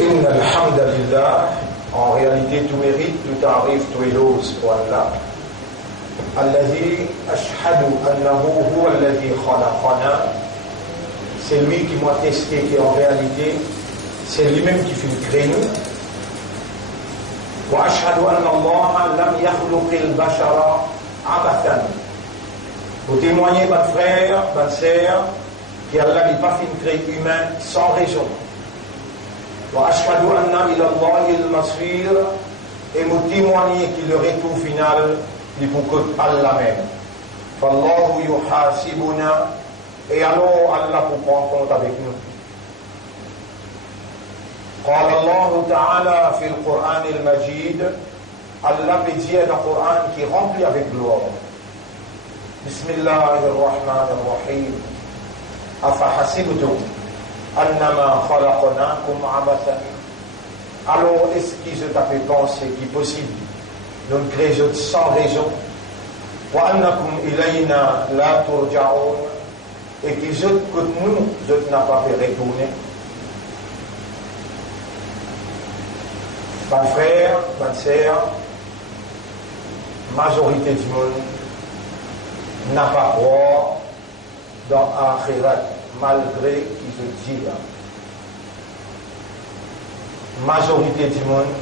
إن الحمد لله, en réalité tout mérite, tout arrive, tout éloge pour Allah. الذي أشهد أنه هو الذي خلقنا, c'est lui qui m'a testé, qui en réalité c'est lui-même qui fait créer nous. وأشهد أن الله لم يخلق البشر عبثا. Pour témoigner, mon frère, ma sœur, qu'Allah n'a pas fait créer humain sans raison. وأشهد أن إلى الله المصير, et me témoigner que le retour final est pour que Allah même. فالله يحاسبنا, et alors Allah pour prendre compte avec nous. قال الله تعالى في القرآن المجيد, Allah peut dire dans le Coran qui est rempli avec gloire. بسم الله الرحمن الرحيم أفحسبتم أنما خلقناكم عبثا. Alors est-ce qu'ils ont fait penser qu'il est possible de nous créer sans raison, وأنكم إلينا لا ترجعون, et qu'ils ont que nous n'a pas fait retourner. Mon frère, ma sœur, majorité du monde n'a pas croire dans Akhirat, malgré qu'ils se disent. Majorité du monde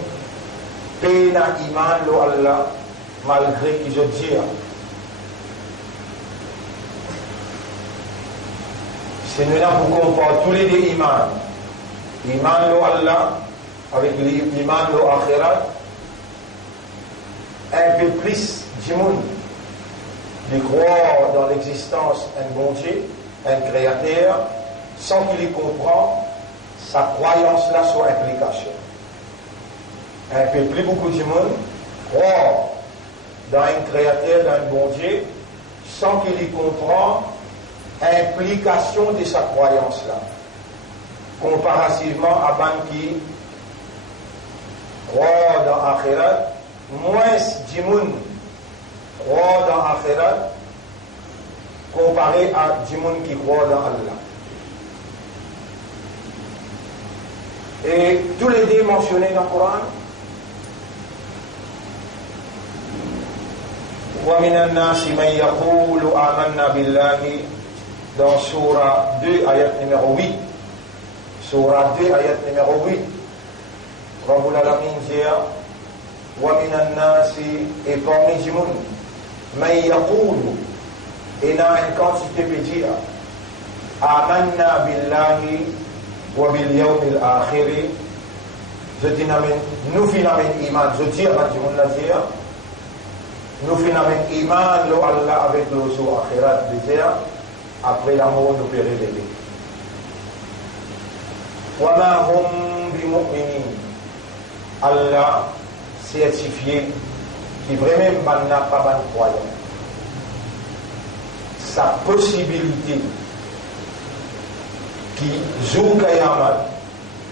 paye na iman lo Allah, malgré qu'ils se disent. Si nous n'avons pour comprendre tous les deux iman, iman lo Allah avec l'iman lo Akhirat, un peu plus du monde de croire dans l'existence d'un bon Dieu, un créateur, sans qu'il y comprend sa croyance là sur implication. Un peu plus beaucoup du monde croire dans un créateur, d'un bon Dieu, sans qu'il y comprend implication de sa croyance là. Comparativement à ban qui croire dans Akhirat, moins du monde croire dans Akhirat comparé à du monde qui croit dans Allah. Et tous les deux mentionnés dans le Coran, وَمِنَ النَّاسِ مَنْ يَقُولُ آمَنَّا بِاللَّهِ, dans Surah 2, ayat numéro 8. Surah 2, ayat numéro 8. Rabbul Alamin dit وَمِنَ النَّاسِ, et parmi du monde, مَنْ يَقُولُ, et dans une quantité peut dire آمَنَّا بِاللَّهِ وَبِالْيَوْمِ الْآخِرِ, je dis nous finalement iman, je dis à du monde la dire nous finalement iman lo Allah avec le jour akhirat, de dire après la mort nous peut révéler. وَمَا هُمْ بِمُؤْمِنِينَ, Allah certifié qui vraiment n'a pas de croyant. Sa possibilité qui joue Kayamat,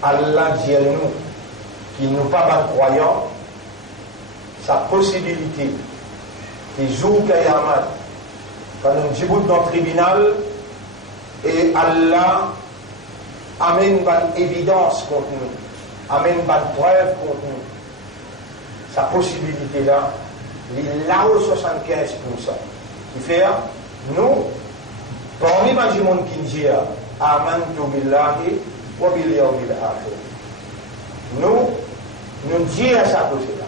Allah dit à nous qui nous pas de croyant, sa possibilité qui joue Kayamat, quand nous disons dans le tribunal et Allah amène une évidence contre nous, amène une preuve contre nous. Sa possibilité là, il est là au 75%. Qui fait, nous, parmi les gens qui disent Amantu billahi wa bil yawmil akhir, nous disons à sa côté là.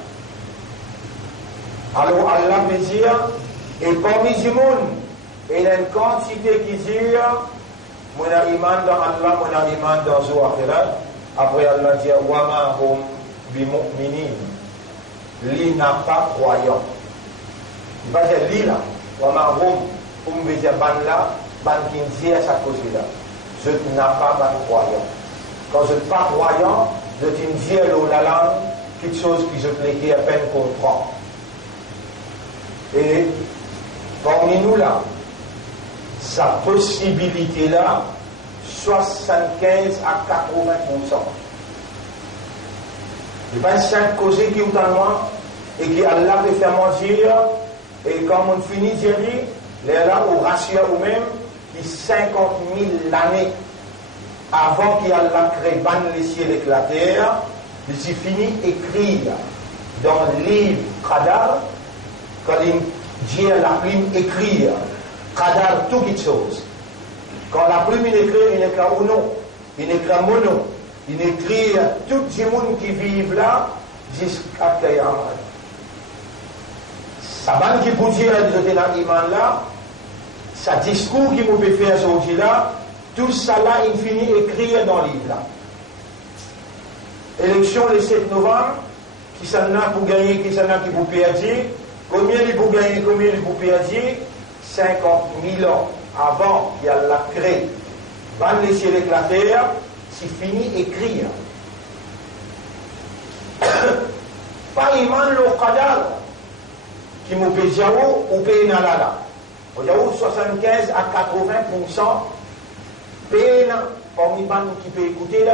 Alors Allah peut dire, et parmi les gens, il y a une quantité qui dit mon iman dans Allah, mon iman dans Zou Akhirat. Après Allah dit wa ma hum bi mu'minin, li n'a pas croyant. Il va dire li là, wa ma hum veut dire ban là, ban qui dit à sa cause là. Je n'ai pas ban croyant. Quand je ne suis pas croyant, je te dis la langue, quelque chose que je te à peine comprends. Et parmi nous là, sa possibilité là, 75 à 80%. Il y a 5 causes qui ont en moi et qui Allah peut faire mentir, et quand on finit de dire, les là au ratio ou même qui 50 000 l'année avant qu'il Allah crée les ciels et la terre, il s'est fini écrire dans le livre Qadar, quand il dit la plume écrire, Qadar toutes les choses. Quand la plume écrit, il écrit au nom, il écrit mon nom, il écrit tous les gens qui vivent là jusqu'à Kayama. Ça va qui peut dire de l'iman là, ça discours qui peut faire aujourd'hui là, tout ça là, il finit écrit dans le livre là. Élection le 7 novembre, qui s'en a pour gagner, qui s'en a qui pour perdre, combien il pour gagner, combien il pour perdre, 50 000 ans avant qu'il y a la créé, van les ciels et la terre, c'est fini écrire. Pas iman le qadar, qui m'a payé Jaou ou payé Nalala. Au Jaou, 75 à 80% payé parmi les gens qui peuvent écouter là,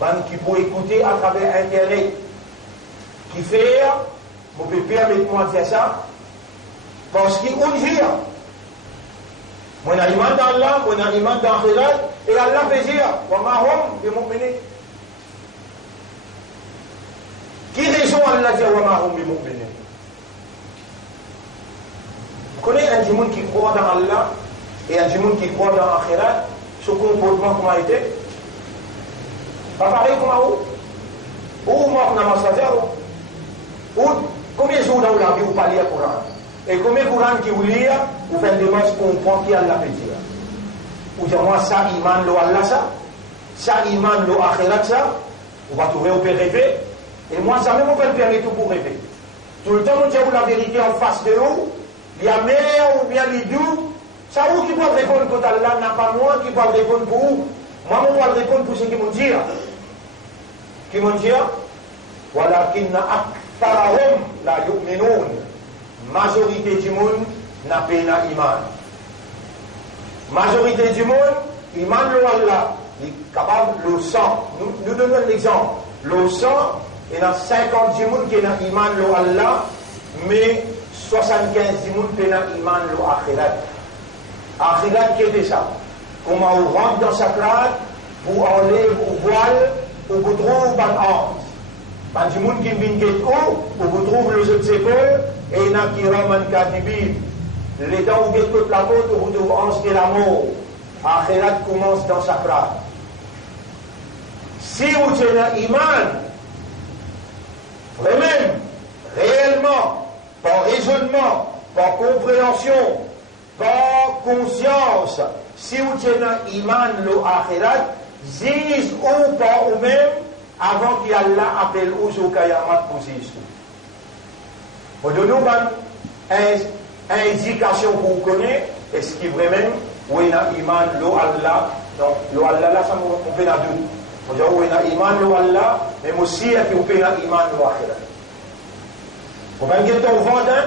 les gens qui peuvent écouter à travers Internet. Qui fait, vous pouvez permettre-moi de faire ça, parce qu'il y a un dire. Mon aliment dans l'âme, mon aliment dans l'âme, et Allah fait dire, Wamahum, et mon béni. Qui raison Allah dit Wamahum, et mon béni? Vous connaissez un monde qui croit dans Allah et un monde qui croit dans l'akhirat, ce comportement comment a été? Pas pareil comme à où? Où moi, on a ma sagère? Combien de jours dans la vie vous parlez au Coran? Et combien de Coran qui vous lit, vous faites des matchs pour comprendre qui Allah peut dire? Vous dites, moi, ça, iman lo Allah, ça, iman lo akhirat, ça, on va trouver, on peut rêver. Et moi, ça même, on peut le permettre pour rêver. Tout le temps, on dit la vérité en face de vous, il y a mer ou bien les doux, ça, vous qui peut répondre quand Allah n'a pas moi, qui peut répondre pour vous. Moi, on va répondre pour ceux qui m'ont dit. Qui m'ont dit, voilà, qui n'a Tarahum la yu'minun. Majorité du monde n'a pas iman. Majorité du monde, iman lo Allah, il est capable le sang. Nous donnons l'exemple. Le sang, il y a 50 du monde qui n'a iman lo Allah, mais 75 du monde qui n'a iman lo akhirat. Akhirat, qu'est-ce que ça? Comment on rentre dans sa classe, vous enlève au voile, ou vous trouvez un ange. Quand du monde qui vient de haut, vous trouvez les autres épaules, et il y a qui ramènent Kadibib. Les dents où vous toute la côte, vous trouvez ange de la mort. Akhirat commence dans sa phrase. Si vous avez iman, vraiment, réellement, par raisonnement, par compréhension, par conscience, si vous avez iman, le akhirat, zis ou par vous-même, avant qu'Allah appelle au Kayamat pour ces sous. On donne nous une indication pour vous connaître, est-ce qu'il vraiment, où il y a iman, lo Allah, donc lo Allah là, ça on peut la deux. On dit où il y a iman, lo Allah, mais aussi il y a iman, lo akhirat. Vous pouvez dire dans le vendin,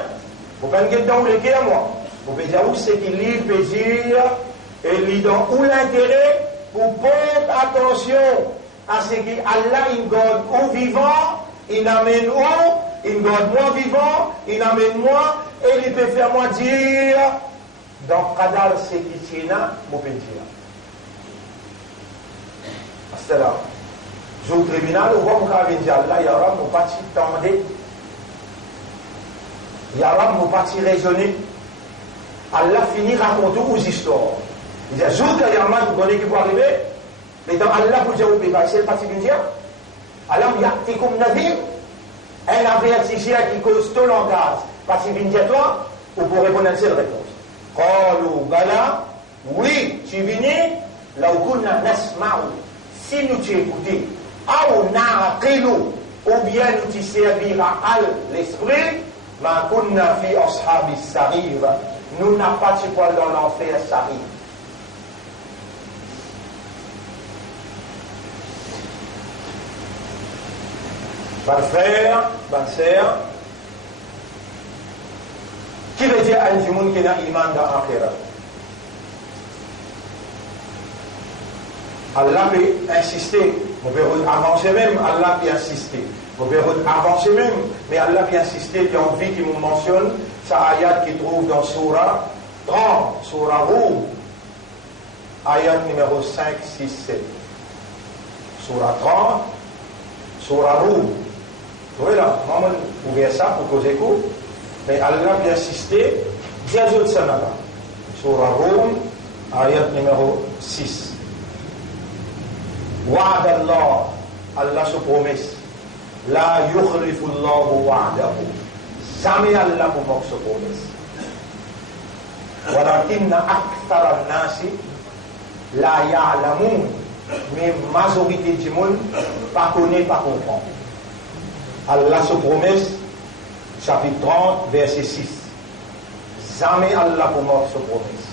vous pouvez dire dans le guerre, moi. Vous pouvez dire où c'est qu'il lit le plaisir, et il lit dans où l'intérêt, pour prendre attention à ce qu'Allah il garde au vivant, il amène où, il garde moi vivant, il amène moi, et il peut faire moi dire, dans Qadar c'est qui là, vous pouvez dire. C'est là. Au tribunal, on voit qu'on dire Allah, ya Rab, nous pas t'entendre, ya Rab, nous pas raisonner. Allah finit raconter aux histoires. Il dit, jour que ya Rab, vous connaissez qui peut arriver. Mais dans Allah, vous avez c'est le parti du dia. Alors, il y a comme Nadir, un avertisseur qui cause tout langage. Parti du dia, toi, ou pour répondre à cette réponse. Qalu bala, oui, tu viens, là où nous nasma'u, si nous t'écoutons, ou na'aqilu, ou bien nous t'y servira à l'esprit, ma kunna fi ashabi sarir, nous n'avons pas de poil dans l'enfer sarir. Bonne frère, bonne sœur, qui veut dire à un monde qui n'a iman dans l'akhirat? Allah peut insister, vous pouvez avancer même, Allah peut insister. Vous pouvez avancer même, mais Allah peut insister, qui a envie qu'il nous mentionne, sa ayat qui trouve dans Surah 30, Surah Rouh. ayat numéro 5, 6, 7. Surah 30, Surah Rum. Vous voyez là, maman ouvert ça pour causer coup, mais Allah a insisté, 10 autres sanada. Surah Rum, ayat numéro 6. Wa'ad Allah, Allah se promesse, la yukhlifu Allahu wa'dahu. Jamais Allah pour se promesse. Walakinna akthara an-nasi la ya'lamun. Mais majorité du monde pas connaît, pas comprend. Allah se promesse, chapitre 30, verset 6. Jamais Allah pour se promesse.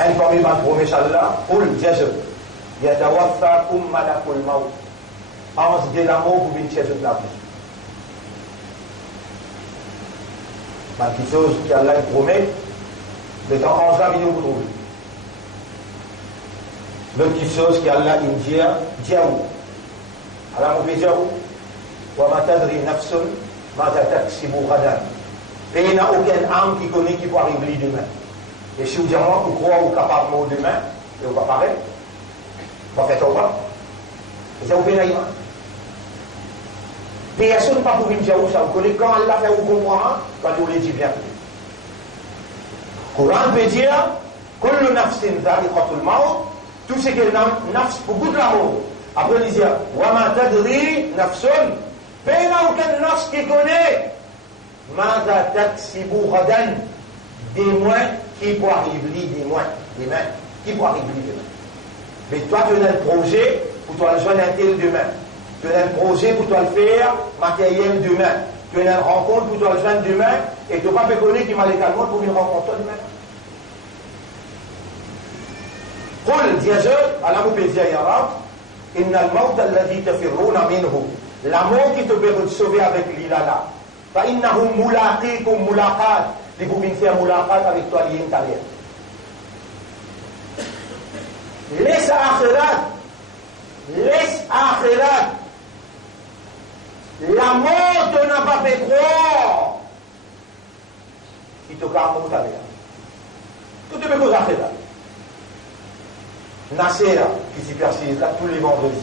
Un parmi ma promesse Allah, pour le Jésus, yatawaffakum malakul maut. Ange de la mort pour venir chercher de la vie. Quelque chose qu'Allah promet, le temps ange là vient vous trouver. L'autre chose qu'Allah dit, diaou. Allah m'a fait diaou. Wa ma tadri nafsun ma taksibu ghadan. Et il n'y a aucune âme qui connaît qui peut arriver demain. Et si vous dites moi, vous croyez ou capable de demain, et vous ne pas pareil, vous faites au pas. Et ça vous fait naïvement. Personne ne peut pas vous dire ça. Vous connaissez quand Allah fait vous comprendre, quand vous le dites bien. Le Coran peut dire, kullu nafsin dha'iqatul maut, tout ce qui est nafs pour goûter la mort. Après il dit, wa ma tadri nafsun, il n'y a aucun nafs qui connaît, mada taksibu ghadan, des moins qui pour arriver demain, qui pour arriver demain. Mais toi tu as un projet pour toi le joindre un tel demain. Tu as un projet pour toi le faire matériel demain. Tu as une rencontre pour toi le joindre demain et tu n'as pas connaître qui m'a légalement pour une rencontre demain. قل Dieu, Allah vous peut dire en arabe, inna al-maut alladhi tafirruna minhu. La mort qui te peut te sauver avec l'ilala. Fa innahum mulaqikum mulaqat. Les vous venez faire mulaqat avec toi lié intérieur. Laisse akhirat. La mort te n'a pas fait croire. Il te garde mon talent. Tout est bien akhirat. Nasser, qui s'y persiste là tous les vendredis.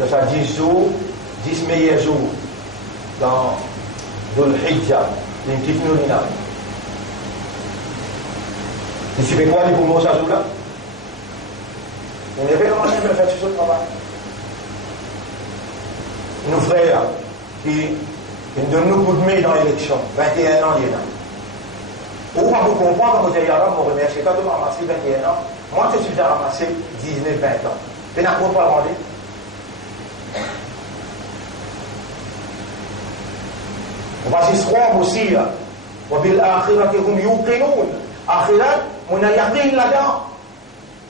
De ça 10 jours, 10 meilleurs jours dans Dhul Hijjah, une petite nourrina. Et tu fais quoi les poumons ça joue là? On est vraiment en train de faire ce travail. Nos frères qui donnent nos coups de main dans l'élection, 21 ans, il y en a. Ou pas vous comprendre, quand vous avez alors, vous remerciez quand vous ramassez 21 ans. Moi, je suis déjà ramassé 19, 20 ans. Et n'a pas le rendez. On va s'y se rendre aussi. Wa bil akhirati hum yuqinun. Akhirat, on a yaqin là-dedans.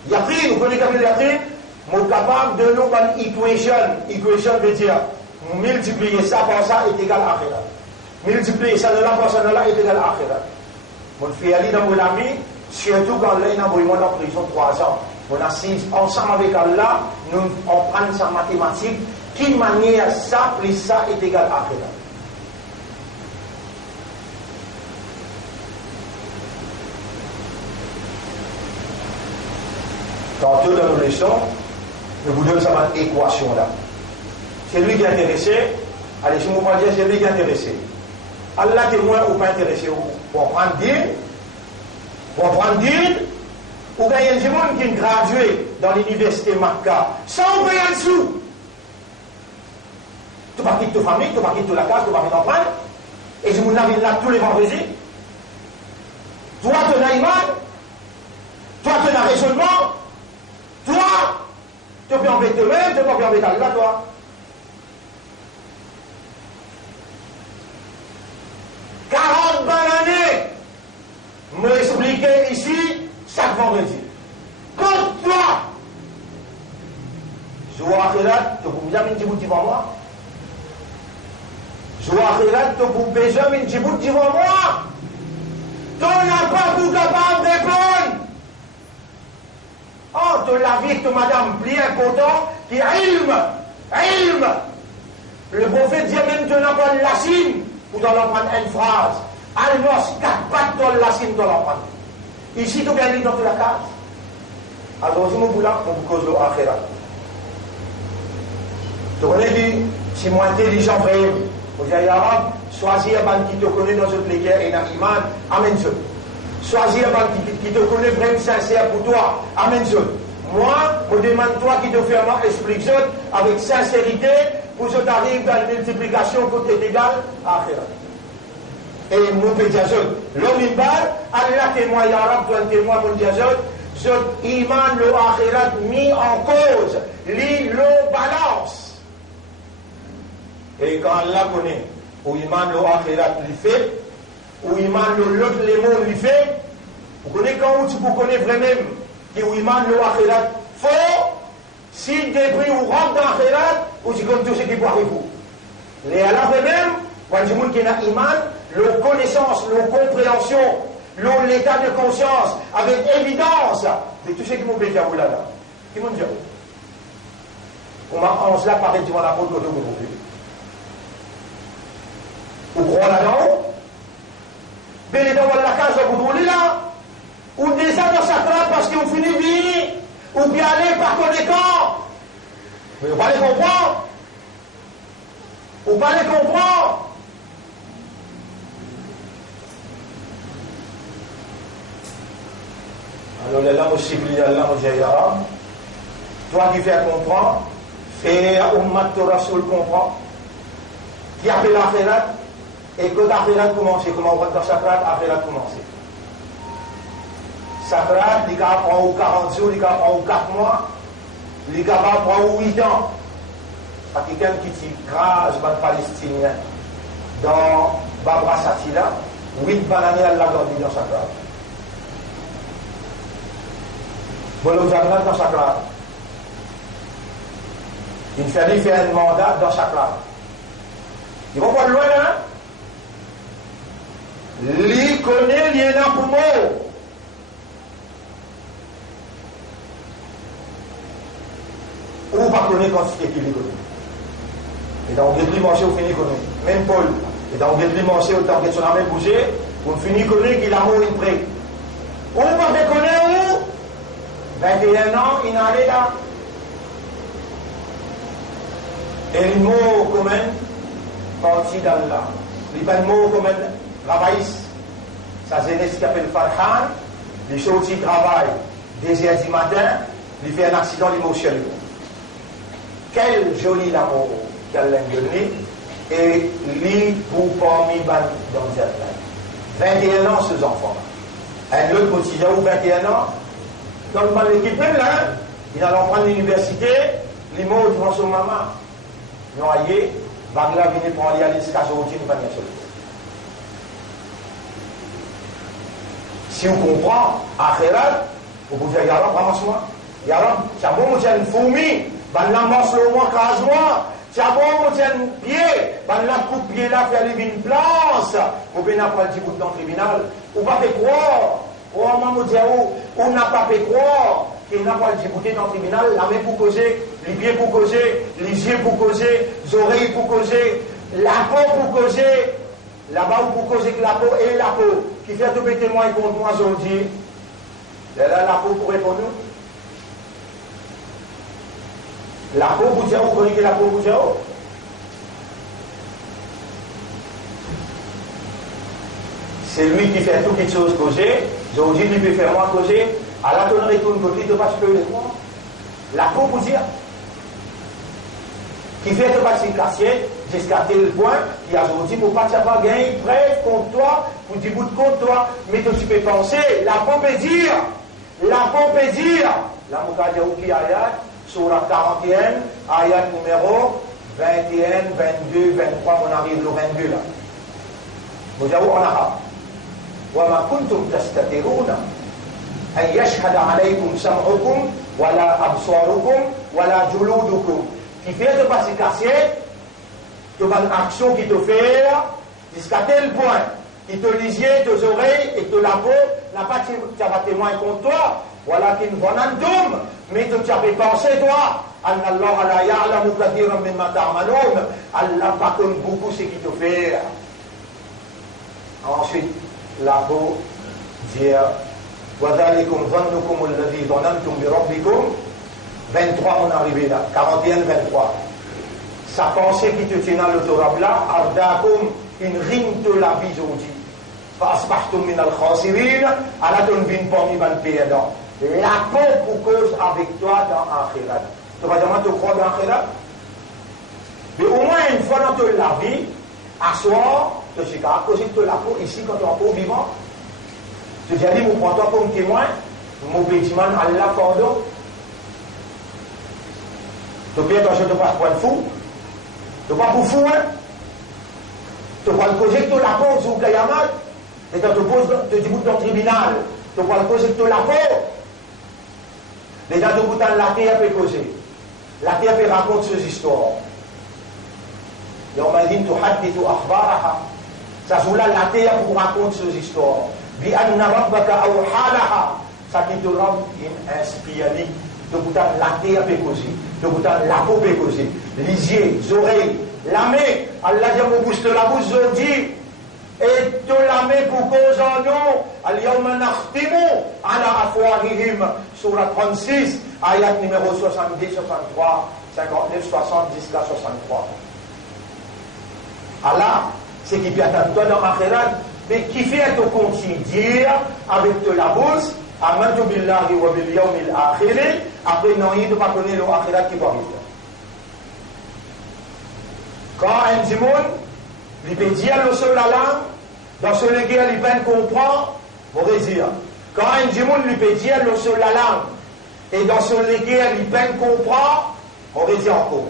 Yaqin, vous connaissez comme le yaqin? On est capable de nous faire une equation. Equation veut dire, multiplier ça par ça est égal à akhirat. Multiplier ça de là par ça de là est égal à akhirat. Mon fils Ali dans mon ami, surtout quand là, il a besoin en prison 3 ans. On assise ensemble avec Allah, nous on prend sa mathématique, qui manière ça plus ça est égal à akhirat. Tantôt dans nos leçons, je vous donne cette équation-là. C'est lui qui est intéressé, allez, si vous me dire, c'est lui qui est intéressé. Allah témoin ou pas intéressé pour prendre deal, ou bien il y a des gens qui ont gradué dans l'université Makka sans payer en dessous. Tu vas quitter ta famille, tu vas quitter la case, tu vas quitter l'empreinte, et je vous l'avais là tous les vendredis. Toi, tu as iman, toi, tu as raisonnement, toi, tu peux embêter toi-même, tu peux embêter Allah, toi. Me expliquer ici chaque vendredi. Contre toi, je vois Akhirat, tu peux jamais dire devant moi. Je vois Akhirat, tu peux jamais dire devant moi. Tu n'as pas pour capable de répondre. Oh, tu l'as vu, tu madame, plus important, qui est ilm. Le prophète dit même, tu n'as pas de la Chine. ou dans l'empreinte une phrase, almos, 4 pattes dans la cime dans l'empreinte. Ici, tu viens dans la case. Alors, si vous là, on vous cause l'akhirat. Tu connais dit, si moi intelligent, frère, vous dites, Arabe, choisis un ban qui te connaît dans une pléguerre et dans l'iman, amen ça. Choisis un ban qui te connaît vraiment sincère pour toi, amen ça. Moi, je demande toi qui te fait moi, explique ça avec sincérité pour que tu arrives dans une multiplication qui est égale à Akhirat. Et mon pédiazot, l'homme il parle, Allah témoin, Arabe, toi témoin, mon pédiazot, ce iman, le Akhirat mis en cause, le balance. Et quand Allah connaît, où iman, le Akhirat lui fait, où iman, l'autre, les mots lui fait, vous connaissez quand vous connaissez vraiment, qui où iman, le Akhirat, faut, si débris ou rentre dans Akhirat, ou si comme tout ce qui peut arriver. Les Allah même, quand je dis qu'il y a iman, leur connaissance, leur compréhension, l'état de conscience, avec évidence, de tout ce qui m'ont fait à vous là. Qui m'ont dit? On se l'a parlé devant la porte côté aujourd'hui. Vous croyez là-dedans? Mais les dans la case, vous voulez là? Ou descend dans sa trappe parce qu'on finit vie, ou bien aller par conséquent. Mais vous pas les comprendre? Vous pas les comprendre? Alors là, moi, je suis Allah, moi, j'ai Arabe. Toi qui fais comprendre, fais Ummat Rasoul comprend, qui a fait l'Akhirat, et que l'Akhirat commence, comment on va dans Sakrat, l'Akhirat commence. Sakrat, il prend 40 jours, il prend 4 mois, il prend 8 ans. Il y a quelqu'un qui t'écrase les Palestiniens dans Babra Satila, 8 bananes à la gardie dans Sakrat. Bon, nous avons dans Sakrat. Il fallait faire un mandat dans Sakrat. Ils vont pas loin, hein? Lui connaît, il est là pour moi. Ou pas connaître quand c'est qui les connaît. Et dans le dimanche, on finit connaître. Même Paul. Et dans le dimanche, autant que son armée bouger, on finit connaître qu'il a mort une près. On pas connaître où? 21 ans, il en est là. Et le mot commun, parti d'Allah. Le mot commun, travail. Ça, c'est ce qu'il appelle Farhan. Les choses qui travaillent, 2 heures du matin, il fait un accident émotionnel. Quel joli amour qu'elle a donné. Et lui, pour parmi dans cette 21 ans, ces enfants. Un autre quotidien ou 21 ans, dans l'équipe même là, il allait prendre l'université, les mots devant son maman. Noyé, Bagla vient pour aller à l'escasson, il va bien seul. Si on comprend, Akhirat, vous pouvez dire, Yallah, ramasse-moi. Yallah, c'est bon, moi, j'ai une fourmi, ben là, mange-le moi, crase-moi. C'est bon, moi, j'ai un pied, ben là, coupe pied là, faire les une place. Vous pouvez n'avoir pas le petit bout dans le tribunal. Ou pas fait croire. Oh, maman, on n'a pas fait croire qu'il n'a pas le petit bout dans le tribunal, la main pour causer, les pieds pour causer, les yeux pour causer, les oreilles pour causer, la peau pour causer. Là-bas, pour causer que la peau et la peau, qui fait tout témoin contre moi aujourd'hui, la peau pour répondre. La peau pour dire, vous connaissez la peau pour dire? C'est lui qui fait toutes les choses causer. Aujourd'hui, il peut faire moi causer. À la tonnerie, tout le côté, de pas se les moi. La peau pour dire. Qui fait de passer cassier jusqu'à tel point, il y a aujourd'hui pour pas savoir gagner preuve contre toi, pour du bout de contre toi, mais que tu peux penser, la peau peut dire, la Moukadja Ouki Ayat, sur la 41, ayat numéro 21, 22, 23, on arrive au 22 là. Vous avez en arabe. وما كنتم تستترون أن يشهد عليكم سمعكم ولا أبصاركم ولا جلودكم. Qui fait de passer cassé, tu as une action qui te fait jusqu'à tel point, qui te lisier tes oreilles et te la peau, n'a pas témoin contre toi, voilà qu'il va en doum, mais tu as pensé toi, Allah la ya'lamu kathiran mimma ta'malun, Allah pas comme beaucoup ce qui te fait. Ensuite, la peau dit وَذَلِكُمْ ظَنُّكُمُ الَّذِي ظَنَنْتُمْ بِرَبِّكُمْ 23, on est arrivé là. 41, 23. Sa pensée qui te tient à l'autorable là, Ardakum, une rime de la vie, on dit. فَأَصْبَحْتُمْ مِنَ الْخَاسِرِينَ Allah donne vine parmi les perdants. La peau pour cause avec toi dans l'akhirat. Tu vas dire, tu crois dans l'akhirat? Mais au moins une fois dans toute la vie, à soir, tu sais qu'à cause de la peau, ici, quand tu es encore vivant, tu dis, je prends toi comme témoin, mon bédiman, Allah, pardon. Tu peux être un pas pour fou. Tu ne pas pour fou, hein? Tu vas le causer que la peau, sur le Kayamat, et quand tu te dis dans le tribunal, tu vas le causer que la peau. Les gens de Boutan, la terre peut causer. La terre peut raconter ces histoires. يومئذ تحدث أخبارها. Ça joue là la terre pour raconter ces histoires. بأن ربك أوحى لها. Ça qui te rend inspiré. De Boutan, la terre peut causer. De Boutan, la peau peut causer. Les yeux, les oreilles, la main. Allah dit mon bouche de la bouche, je dis. Et de la main pour cause en nous. Al-yawma nakhtimu ala afwahihim. Surah 36, ayat numéro 70, 63, 59, 60, jusqu'à 63. Allah, c'est qui peut attendre toi dans l'akhirat, mais qui fait ton continue dire avec de la bouche, amantu billahi wa bil yawmil akhir, après non, il ne pas connaître l'akhirat qui va arriver. Quand un djimoun, il peut dire le seul la langue, dans ce lequel il peine comprend, on va dire. Quand un djimoun lui peut dire le seul la langue, et dans ce lequel il peine comprend, on va dire encore.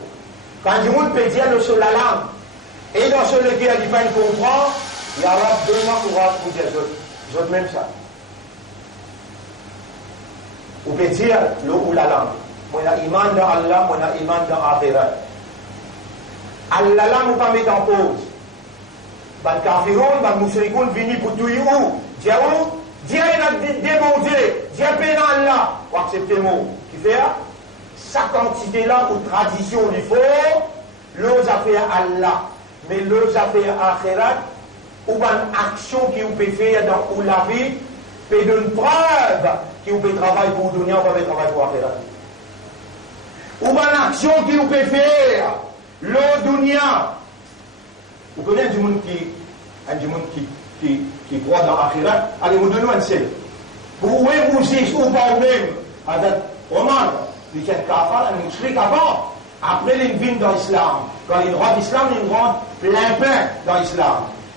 Quand un djimoun peut dire le seul la langue, et dans ce lequel il peine comprend, il y a donne-moi courage pour dire je veux même ça. Ou peut dire le ou la langue. Moi, il y a iman dans Allah, moi, il y a iman dans Akhirat. Allah, là, nous pas mettre en pause. Les kafiroun, les moushrikoun, viennent pour tout y où. Dieu, Dieu a démondé, Dieu pénal Allah. Pour accepter le mot. Qui fait sa quantité là, ou tradition du faux, l'eau a fait Allah. Mais l'eau a fait Akhirat, ou une action qui vous peut faire dans la vie, peut d'une preuve qui vous peut travailler pour le dunya, ou pas travailler pour Akhirat. Ou une action qui vous peut faire. Le dunya, vous connaissez du monde qui croit dans l'akhirat, allez vous donner un seul. Vous pouvez vous dire, ou pas même, avec Omar, il y a un kafar, un mushrik avant, après il vient dans l'islam. Quand il rentre l'islam, il rentre plein pain dans l'islam.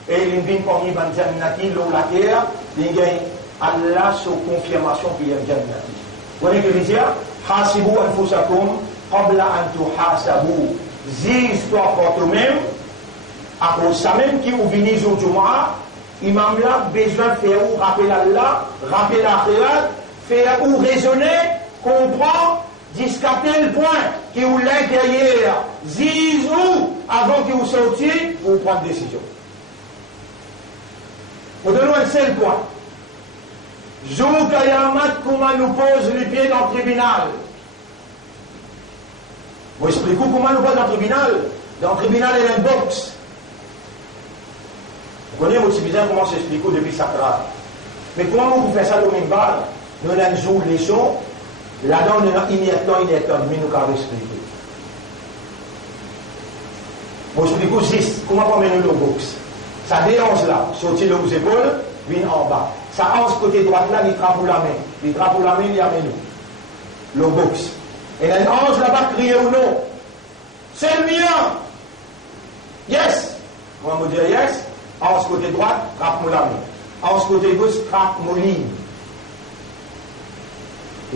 Et il vient parmi les jannati, l'eau, la terre, il gagne Allah sur confirmation qu'il y a un jannati. Vous voyez ce que je veux dire? Hasibu anfusakum, qabla an tuhasabu. Dis-toi pour toi-même, à cause ça même qui vous venez au Jumu'ah, imam là, besoin de faire ou rappeler Allah, rappeler l'akhirat, faire ou raisonner, comprendre, jusqu'à tel point que vous l'intérieur, dis-vous, avant que vous sortiez, pour prendre une décision. Pour donner un seul point. Jour Kayamat, comment nous pose les pieds dans le tribunal. Vous expliquez comment nous passe dans le tribunal. Dans le tribunal, il y a une box. Vous connaissez aussi bien comment s'explique depuis Sakra. Mais comment vous faites ça au Mimbar? Nous avons un jour les sons, là-dedans, nous avons inactant, mais nous avons expliqué. Vous expliquez 6, comment on met le box? Ça dérange là, sortir aux épaules, vient en bas. Ça hanche côté droit là, il trappe la main. Il trappe la main, il y a nous. Le box. Et il y a une ange là-bas crier ou non. C'est le mien. Yes. On va me dire yes. Ange côté droit, trappe-moi la main. Ange côté gauche, trappe-moi ligne.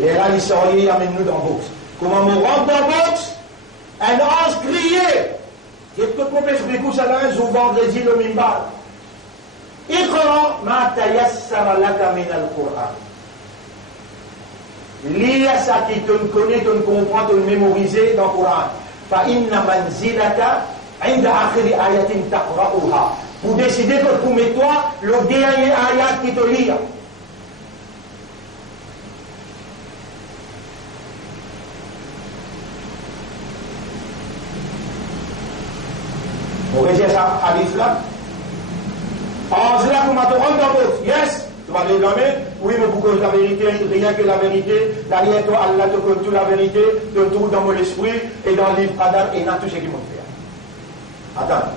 Et là, il sort, il amène nous dans le box. Comment on rentre dans le box? Un ange criait. Et tout le monde explique ça là, je vendredi le mimbar. Iqra ma tayassara laka min al-Qur'an. Lis ça qui te connaît, te comprend, te mémoriser dans le Coran. Fa inna manzilaka inda akhiri ayatin taqra'uha. Pour décider que pour mettre toi le dernier ayat qui te lit. Vous voyez ça, hadith là? Ange là pour ma te rendre dans l'autre. Yes. Tu vas réclamer, oui, mais pourquoi la vérité, rien que la vérité, derrière toi, Allah te donne toute la vérité, te trouve dans mon esprit, et dans le livre Adam, et dans tout ce qui m'ont fait. Attends.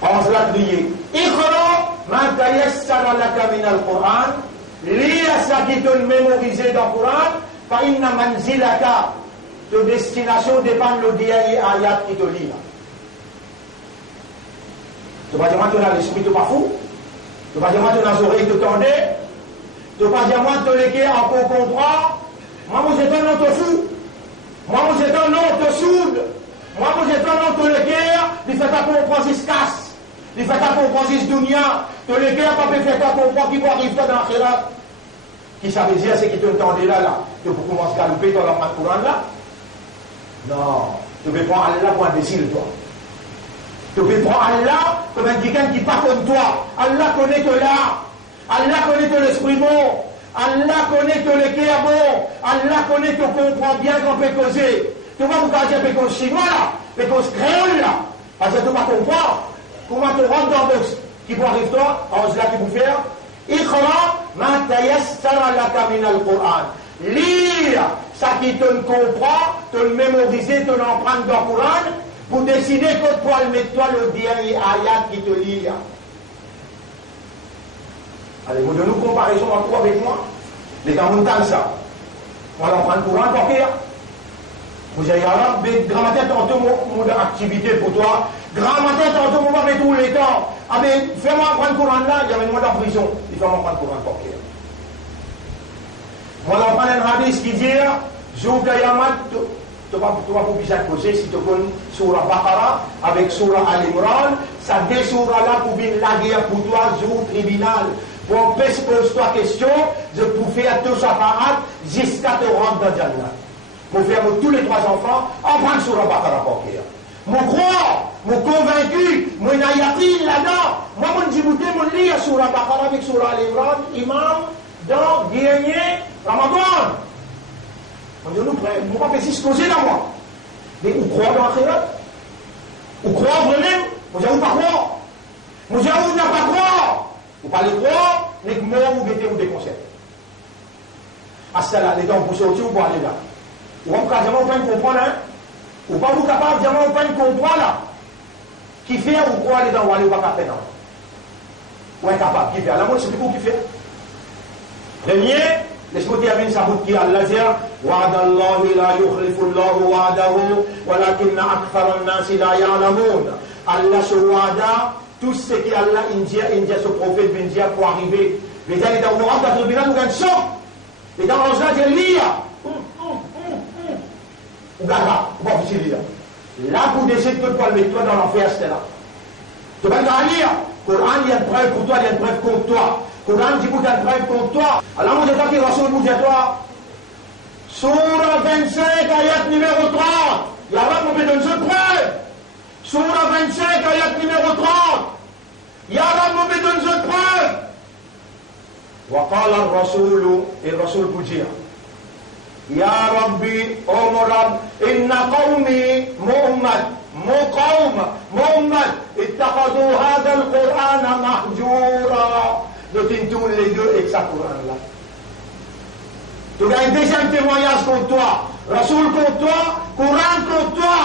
On se l'a crié. Ikhra, man tayassara laka min al-Qur'an, lis ça qui te mémorisé dans le Coran, fa inna manzilaka, de destination dépend de l'odiaïe ayat qui te lit. Tu vas dire, maintenant, l'esprit, tu n'es pas fou. Tu vas dire, moi, ton oreille te tendait. Tu vas dire, moi, ton légué encore comprend. Moi, vous êtes un nom te fou. Moi, vous êtes un nom te soude. Moi, vous êtes un nom te légué. Il fait ta comprendre si casse. Il fait ta comprendre si dunia. Ton légué n'a pas fait ta comprendre qui va arriver dans la khira. Qui ça veut dire, c'est qui te tendait là. Tu peux commencer à louper dans la main courante là. Non. Tu peux prendre Allah pour un décile, toi. Tu peux prendre Allah comme un quelqu'un qui part comme toi. Allah connaît que là. Allah connaît que l'esprit bon. Allah connaît que le cœur bon. Allah connaît que comprend bien qu'on peut causer. Tu vois, vous causez un peu chinois là, mais cause créole là. Parce que tu vas comprendre. Comment tu rentres dans le box qui vous arrive toi, en cela qui vous fait. Ikhra ma tayassara laka min al-Qur'an. Lire ça qui te comprend, te le mémoriser, te l'emprunter dans le Coran. Pour décider que toi, mets-toi le dernier ayat qui te lie. Allez, vous donnez une comparaison à quoi avec moi? Les gars, vous entendez ça. On va prendre pour un papier. Vous avez alors, grand matin, tantôt, mon activité pour toi. Grand matin, tantôt, on va mettre tous les temps. Ah, mais fais-moi prendre courant là, il y avait une mois en prison. Il fait moi prendre courant papier. On va prendre un hadith qui dit, Jou Kayamat, tu vas pour bien causer si tu connais Surah Baqara avec Surah Al-Imran, ça deux surahs là pour bien la guerre pour toi, jour tribunal. Bon, pose-toi question, je peux faire tout ça par jusqu'à te rendre dans Jannah. Pour faire tous les trois enfants, en prendre Surah Baqara pour faire. Mon croire, mon convaincu, mon ayati là-dedans. Moi, mon djibouté, mon lit à Surah Baqara avec Surah Al-Imran, imam, dans dernier Ramadan. On dit, nous, on va faire si se poser dans moi. Mais on croit dans la khira. On croit vraiment. On dit, on ne pas croire. On dit, on n'a pas croire. Vous parlez croire, mais que moi, vous mettez ou des conseils. À ce là, les dents, vous sortir ou pour aller là. Ou on pas comprendre, hein. Ou pas vous capable de dire, on pas comprendre là. Qui fait ou croire les dents ou aller ou pas faire, non. Ou incapable, qui fait. Alors, moi, c'est plus qui fait. Premier, laisse-moi terminer sa route qui a Allah dit Wa'ada Allahi la yukhlifu Allahu wa'adahu walakinna akthara an-nasi la ya'lamun. Allah se wa'ada tout ce que Allah india ce prophète india pour arriver. Les gens dans le monde dans le tribunal nous gagnent ça. Les gens en général disent lire. Ou gaga, ou pas vous lire. Là pour décider que toi le mettre dans l'enfer c'est là. Tu vas lire. Coran il y a une preuve pour toi, il y a une preuve contre toi. Coran dit pour ta preuve contre toi. Alors moi je dis qu'il reçoit pour toi. Surah 25, ayat numéro 30. Il y a là pour me donner une preuve. Surah 25, ayat numéro 30. Il y a là pour me donner une preuve. وقال الرسول الرسول pour dire يا ربي او مرب إن قومي مؤمن اتخذوا هذا القرآن محجورا. De tous les deux avec sa Coran là. Tu as un deuxième témoignage contre toi. Rasoul contre toi, Coran contre toi.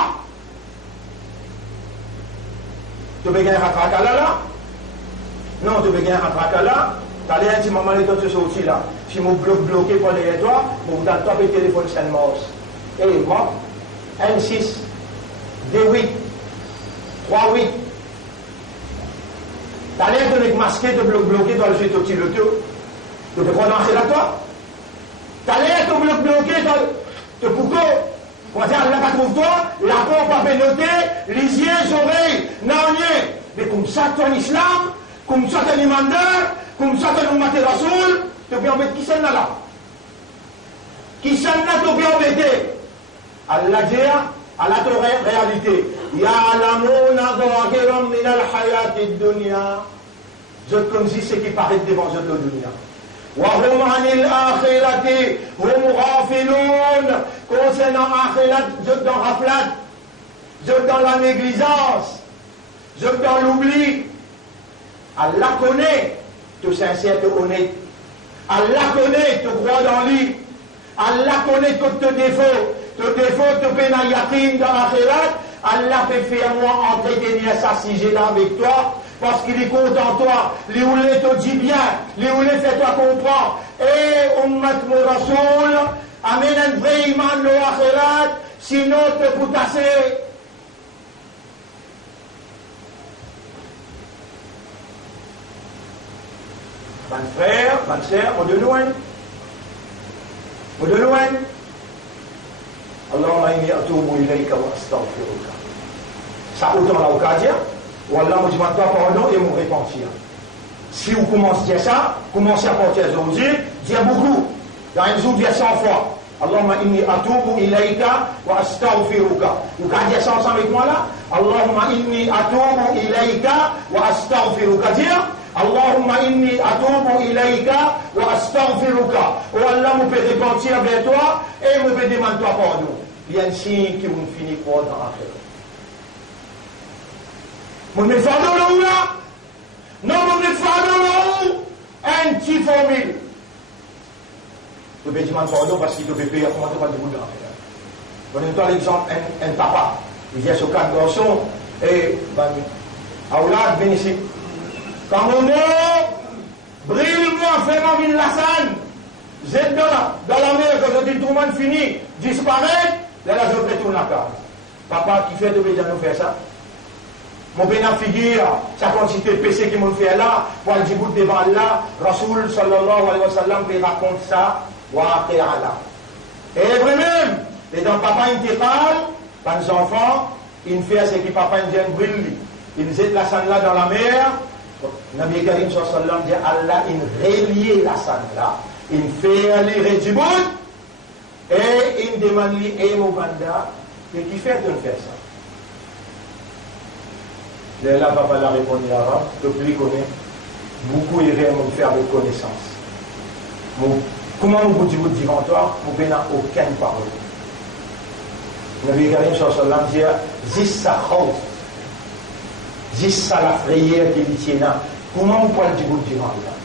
Tu veux gagner un rattraka là? Non, tu veux gagner un rattraka là? Tu as l'air un petit moment de te sortir là. Si je me bloqué pour derrière toi, je vous donne top et téléphone c'est mort. Et moi, M6, D8, 3-8. T'as l'air de me masquer, de bloquer dans le jeu de le tour. Tu te prends dans la toi. T'as l'air de bloquer dans le pourquoi. Quand tu as la trouve-toi, la pompe a fait noter, les yeux, oreilles, non, mais comme ça, tu es en islam, comme ça, tu es un imandeur, comme ça, tu es un maté rasoul, tu peux embêter qui s'en a là. Qui s'en a, tu peux embêter. Allah dit, à la réalité. Ya'lamuna zahiran min al-hayati dunya. Je comme si ce qui paraît devant eux de la dunya. Wa hum anil akhirati hum ghafilun. Concernant akhirat, je dans raflat, je dans la négligence, je dans l'oubli. Allah connaît, tu sincère, tu honnête. Allah connaît, tu crois dans lui. Allah connaît tous tes défauts. Tes défauts, tu peux dans yakin, dans l'akhirat. Allah peut faire moi entretenir ça si j'ai là avec toi. Parce qu'il est content toi. Lui voulait te dire bien. Lui voulait faire toi comprendre. Et ummat mon rasoul. Amène un vrai iman le akhirat. Sinon, te pour tasser. Mon frère, ma sœur, au de loin. Au de loin. Allahumma inni atubu ilayka wa astaghfiruka. Ça autant là au cas dire, ou Allah me demande pas pardon et me repentir. Si vous commencez à dire ça, commencez à porter aujourd'hui, dire beaucoup. Dans une autre version 100 fois. Allahumma inni atubu ilayka wa astaghfiruka. Vous pouvez dire ça ensemble avec moi là? Allahumma inni atubu ilayka wa astaghfiruka. Dire Allahumma inni atubu ilayka wa astaghfiruka. Oh Allah me peut repentir vers toi et me peut demander toi pardon. Il y a un signe qui vous finit pour dans la fête. Mon me fado là? Non, mon me fado là? Un petit formule. Tu peux demander pardon parce qu'il te fait payer comment tu vas te bouger dans la fête. Prenez-toi l'exemple, un papa. Il vient sur 4 garçons et Aoulad, viens ici. Quand mon nom, brille-moi, fais-moi une lasagne. Jette dans la mer, quand tout le monde finit, disparaît, là, je retourne la case. Papa qui fait de bien nous faire ça. Mon bénin figure, sa quantité de péché qui m'ont fait là, pour le djibout devant Allah, Rasoul sallallahu alayhi wa sallam, qui raconte ça, wa là. Et vraiment, les dans papa intégral, quand les enfants, ils font ce que papa vient brille. Ils jettent la sang là dans la mer. Nabi Karim sallallahu alayhi wa sallam dit Allah, il relie la sang là. Il fait aller Redjibout et il demande lui et Moubanda et qui fait de faire ça. Là, papa l'a répondu en arabe, le plus connaît, beaucoup iraient me faire de connaissances. Comment vous dites devant toi, vous n'avez aucune parole. Nabi Karim sallallahu alayhi wa sallam dit Zissa khawf, Zissa la frayère qui lui tient. Comment vous pouvez dire devant Allah?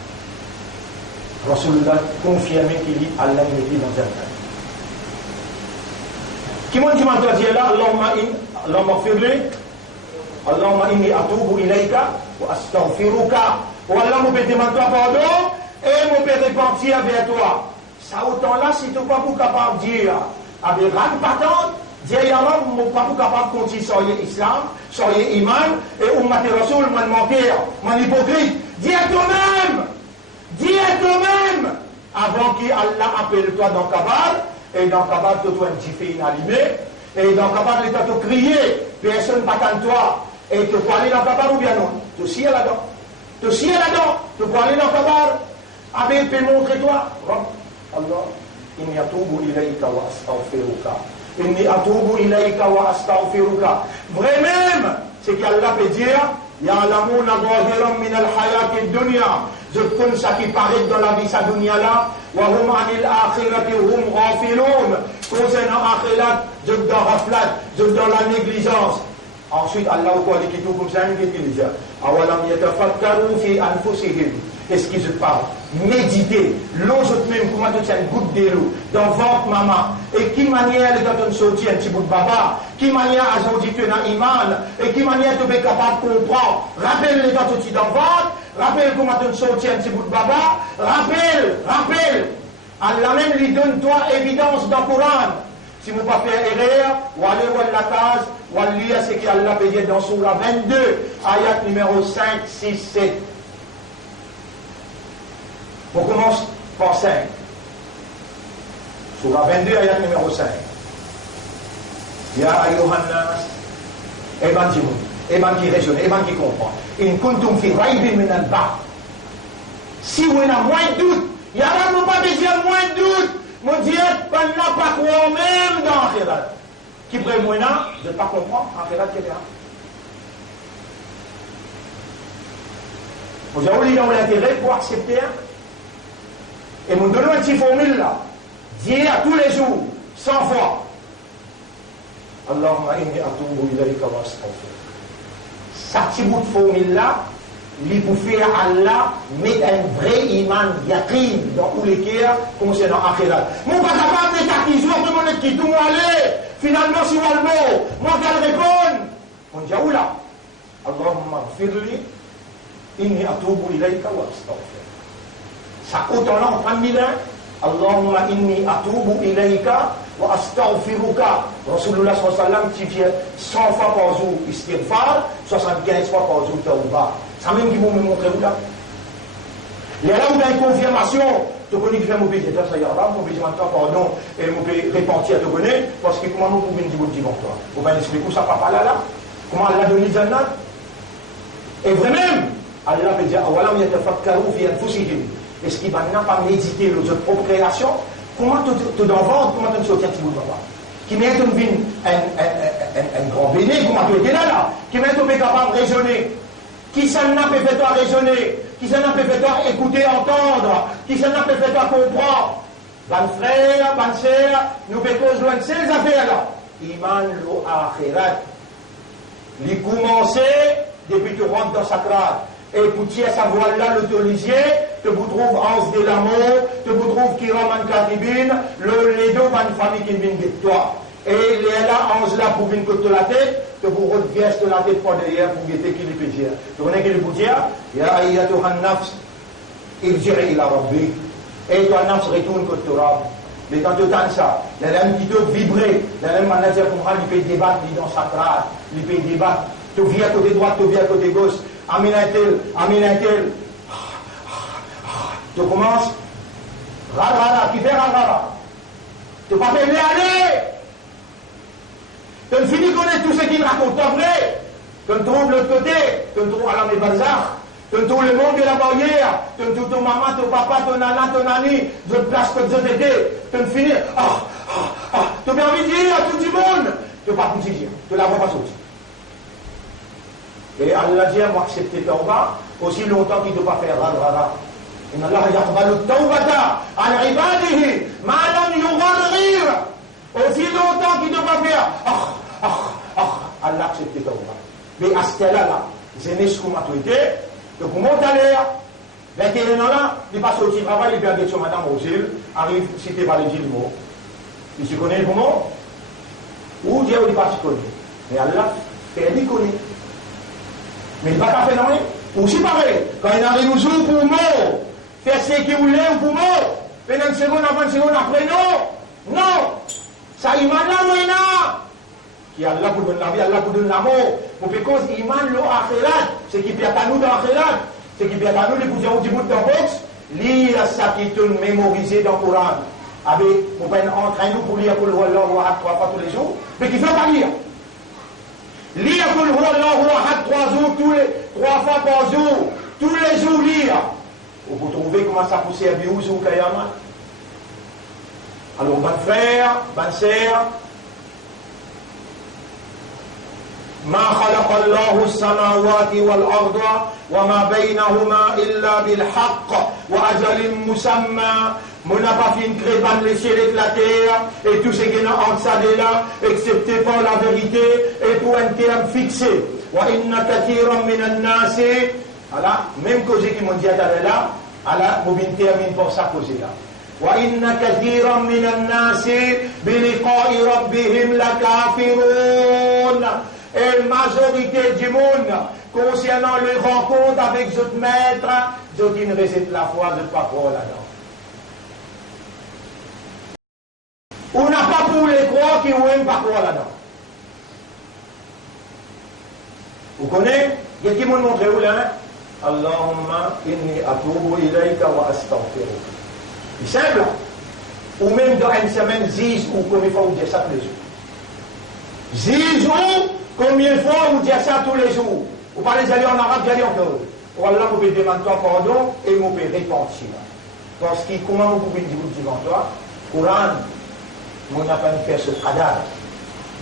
Rasulullah confirmé qu'il dit Allah me dit dans un temps. Qui m'a dit maintenant dire là, Allahumma firli, Allahumma inni atubu ilayka wa astaghfiruka. Ou Allah me peut demander pardon et me peut repentir vers toi. Ça autant là, si tu n'es pas capable de dire avec grande patente, dire Yallah, je ne suis pas capable de continuer sur l'islam, sur l'iman, et où m'a Rasoul, mon menteur, mon hypocrite. Dis à toi-même. Dis à toi-même, avant qu'Allah appelle toi dans Kabbal, et dans Kabbal, tu as un petit fait inanimé, et dans Kabbal, il t'a crié, personne ne t'attend toi, et tu peux aller dans Kabbal ou bien non? Tu sais là-dedans. Tu sais là-dedans. Tu peux aller dans Kabbal. Avec, il peut montrer toi. Allah, inni atubu ilayka wa astaghfiruka. Inni atubu ilayka wa astaghfiruka. Vraiment, c'est qu'Allah peut dire, ya'lamuna zahiran min al-hayati ad-dunya. Je connais ça qui paraît dans la vie, sa dunya là. Wa hum anil akhirati hum ghafilun. Concernant akhirat, je dans raflat, je dans la négligence. Ensuite, Allah au Coran qui tout comme ça, il dit awalam yatafakkaru fi anfusihim. Est-ce qu'ils se parlent? Méditer. L'eau, même, comment tu tiens une goutte de l'eau dans le ventre maman. Et qui manière les gars de sortir un petit bout de baba. Qui manière à sortir dans l'iman. Et qui manière tu es capable de comprendre. Rappelle les gars de dans le ventre. Rappelle comment tu sortir un petit bout de baba. Rappelle. Allah même lui donne toi évidence dans le Coran. Si vous ne pouvez pas faire erreur, ou aller voir la case, ou aller lire ce qu'Allah peut dire dans Surah 22, ayat numéro 5, 6, 7. On commence par 5. Surah 22, ayat numéro 5. Ya ayyuhannas, Eban qui raisonne, Eban qui comprend. In kuntum fi raibin min al-ba'. Si vous avez moins de doute, il n'y a pas besoin de moins de doute. Mon Dieu, pas croire même dans l'akhirat. Qui pourrait moins de ne pas comprendre l'akhirat qui est là. Vous avez l'intérêt pour accepter. Et nous donnons une petite formule là. Dire à tous les jours, 100 fois. Allahumma inni atubu ilayka wa astaghfiruka. Sa petite bout de formule là, il pour faire Allah mettre un vrai iman yaqin dans tous les cas concernant Akhirat. Mon pas capable de t'acquiser, après mon qui tout aller. Finalement, si on le mot, moi qu'elle répond. On dit oula. Allahumma firli, inni atubu ilayka wa astaghfir. Ça autant là en 30 000 ans. Allahumma inni atubu ilayka wa astaghfiruka. Rasulullah sallallahu alayhi wa sallam, tu fais 100 fois par jour istighfar, 75 fois par jour tawbah. Ça même qui vont me montrer où là. Il y a là où il y a une confirmation. Tu connais que je vais m'obéir, ça y est, mon obéir maintenant, pardon, et mon repentir, tu connais, parce que comment nous pouvons dire devant toi. Vous pouvez expliquer où ça papa là, comment Allah donne les jannat. Et vraiment, Allah peut dire, voilà, il y a des fakkarou fi anfusihim. Est-ce qu'il va pas méditer les autres propres créations? Comment tu dois vendre, comment tu sortir tu dois voir? Qui met une vie, un grand béni, comment tu es là, qui met ton capable de raisonner. Qui s'en a fait toi raisonner, qui s'en a fait toi écouter, entendre, qui s'en a fait toi comprendre. Ban frère, ban sœur, nous pécons loin de ces affaires-là. Iman lo akhirat. Il commence depuis que tu rentres dans sa crâne. Et pour tirer sa voile-là, l'autorisier, tu vous trouves Anse de l'amour, tu vous trouves Kiraman Katibin, les deux van famille qui viennent de toi. Et il est là, Anse là pour venir côté de la tête, que vous reviez de la tête pour derrière pour guetter qui les peut dire. Vous connaissez qui les peut dire? Ya ayyatuhan nafs, irji'i ila rabbi. Et toi, nafs retourne côté de Rab. Mais quand tu entends ça, il y a un petit peu vibré, il y a un manager il peut débattre dans sa crâne, il peut débattre. Tu viens à côté droit, tu viens à côté gauche. Aminatel. Tu commences. Rara, qui fait rara. Tu ne vas pas aller. Tu ne finis connaître tout ce qu'il raconte. Tu vrai. Tu ne trouves l'autre côté. Tu ne trouves Alam et Barzakh. Tu ne trouves le monde de la barrière. Tu ne trouves ton maman, ton papa, ton nana, ton ami. Je te place que je t'étais. Tu ne finis. Tu as envie de dire à tout le monde. Tu ne vas pas tout dire. Tu ne la vois pas sortir. Et Allah dit, moi accepter tawbah, aussi longtemps qu'il ne doit pas faire rara. Inna Allah yaqbalu tawbata an ibadihi ma lam yugharrir. Aussi longtemps qu'il ne doit pas faire Allah accepte tawbah. Mais à ce là, c'est ce qu'on m'a traité, que pour monter à l'air, 21 ans là, il passe au travail, il vient de sur madame Rosil, arrive, cité par les mots. Il se connaît le mot, ou Dieu il pas se connaît. Mais Allah fait lui connaît. Mais il ne va pas faire rien. Aussi pareil, quand il arrive au jour pour mot, faire ce qu'il voulait pour mot, pendant une seconde, avant une seconde, après non. Non. Ça iman là, moi, qui Allah pour donner la vie, Allah pour donner l'amour. Pour que cause iman lo akhirat, ce qui vient à nous dans akhirat, ce qui vient à nous, les bouillons du bout de la boxe, lire ça qui est mémorisé dans le Coran. Avec, on peut entraîner nous pour lire pour le roi 3 fois tous les jours, mais qui ne fait pas lire. Lire pour le roi 3 fois par jour, tous les jours lire. Vous trouvez comment ça peut servir au Kayama? Alors, bon frère, bonne sœur, ما خلق الله السماوات والأرض وما بينهما إلا بالحق وأجل مسمى. Mon n'a pas fait une crépane les ciels et la terre et tout ce qui est entre ça et là, excepté par la vérité et pour un terme fixé. Wa inna kathiran minan nasi, voilà, même cause qui m'ont dit à là, ala mobile termine pour ça cause là. Wa inna kathiran minan nasi bi liqa'i rabbihim lakafirun. Et la majorité du monde, concernant les rencontres avec d'autres maîtres, d'autres qui ne récitent la foi, d'autres pas croire là-dedans. On n'a pas pour les croire qui n'aiment pas croire là-dedans. Vous connaissez? Il y a qui m'ont montré où là? Allahumma inni atubu ilayka wa astaghfiruka. C'est simple. Ou même dans une semaine, 10 ou combien de fois vous dites ça tous les jours? 10 jours, combien de fois vous dites ça tous les jours? Vous parlez d'aller en arabe, d'aller en cœur. Pour Allah, vous pouvez demander pardon et vous pouvez répondre. Parce que comment vous pouvez dire devant toi? Coran. Mon n'a pas fait ce cadavre.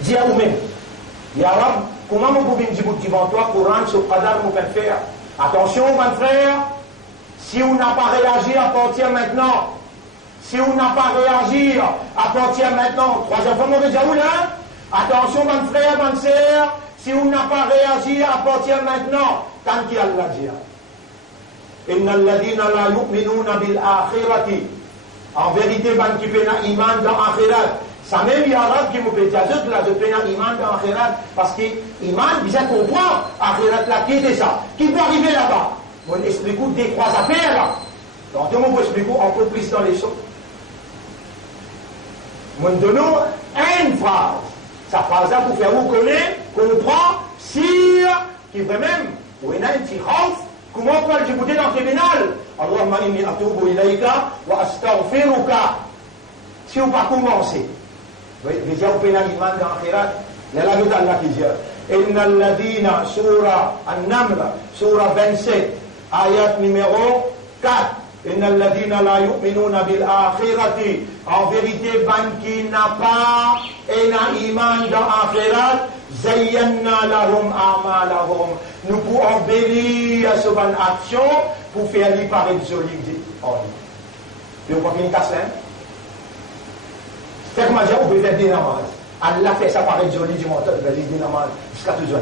Dis à vous-même, Ya Rab, comment vous pouvez dire devant toi, Coran, ce cadavre, vous pouvez faire? Attention, mon frère, si on n'a pas réagi à partir maintenant, si on n'a pas réagi à partir maintenant, troisième fois, mon déjà là, attention, mon frère, mon sœur, si on n'a pas réagi à partir maintenant, tant qu'il Allah dit, Innal ladina la yu'minuna bil akhirati. En vérité, ban qui pena iman dans akhirat. Ça même y'arab qui me peut dire là, je pena iman dans akhirat. Parce que iman, bien comprend, akhirat là, qui était ça? Qui peut arriver là-bas? On explique des trois affaires là. Donc, on peut expliquer encore plus dans les choses. On donne une phrase. Sa phrase là pour faire vous connaître, comprendre, si, qui veut même, ou il y a un petit raf, comment on peut l'écouter dans le tribunal? Allahumma inni atubu ilayka wa astaghfiruka. Si on pas commencer, déjà on peut l'iman dans l'akhirat, il y a la vie d'Allah qui dit, Inna alladhina, surah An-Naml, surah 27, ayat numéro 4. Inna alladhina la yu'minuna bil akhirati. En vérité, ban qui n'a pas un iman dans l'akhirat, Zayyanna lahum a'malahum. Nous pouvons embellir ce ban action pour faire lui paraître joli. Et on peut faire une casse là. Fait que moi, on peut faire des namaز. Allah fait ça paraître joli du montant de faire des namaز jusqu'à tout jour.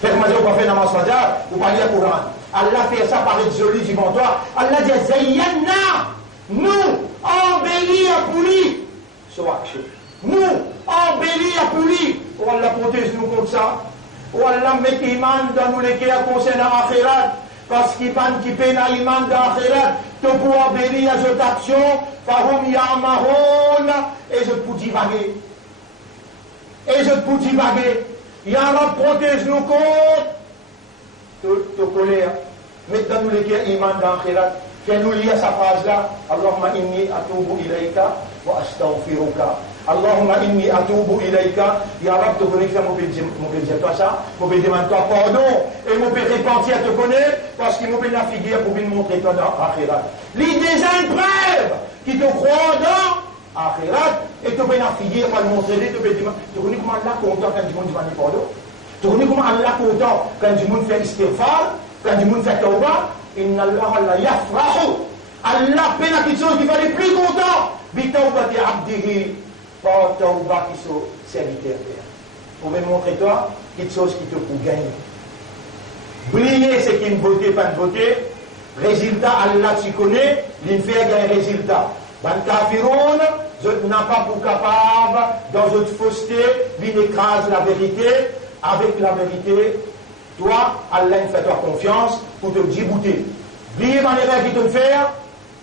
Fait que moi, on peut faire namaز fajr ou pas lire le Coran. Allah fait ça paraître joli du montant. Allah dit Zayyanna. Nous embellir pour lui. So action. Nous embellir pour lui. Oh Allah protège nous contre ça. Oh Allah met iman dans nous les cœurs concernant l'akhirat. Parce qu'il pan qui peine à iman dans l'akhirat. Tu peux embellir cette action. Fahum ya'mahun. Et je peux divaguer. Et je peux divaguer. Ya'ra protège nous contre ta colère. Mets dans nous les cœurs iman dans l'akhirat. Fais-nous lire sa phrase là. Allahumma inni atubu ilayka wa astaghfiruka. Allahumma inni atubu ilayka. Ya Rab, te connais que mon péché toi ça, mon péché toi pardon, et mon péché repentir te connaît, parce qu'il m'a fait la figure pour venir montrer toi dans l'akhirat. L'idée des preuve qui te croit dans l'akhirat, et te fait la figure pour le montrer, te connais comment Allah content quand du monde demande pardon. Tu connais comment Allah content quand du monde fait istighfar, quand du monde fait tawbah. Inna Allah la yafrahu. Allah peine à quelque chose qui va être plus content. Bitawbati abdihi. Pas tawbah qui sont serviteurs. Pour me montrer toi quelque chose qui te peut gagner. Oubliez ce qui est une beauté, pas une beauté. Résultat, Allah tu connais, il fait gagner résultat. Ban kafiroun, je n'ai pas pour capable, dans votre fausseté, il écrase la vérité. Avec la vérité, toi, Allah fait toi confiance pour te débouter. Oubliez dans les rêves qu'il te fait.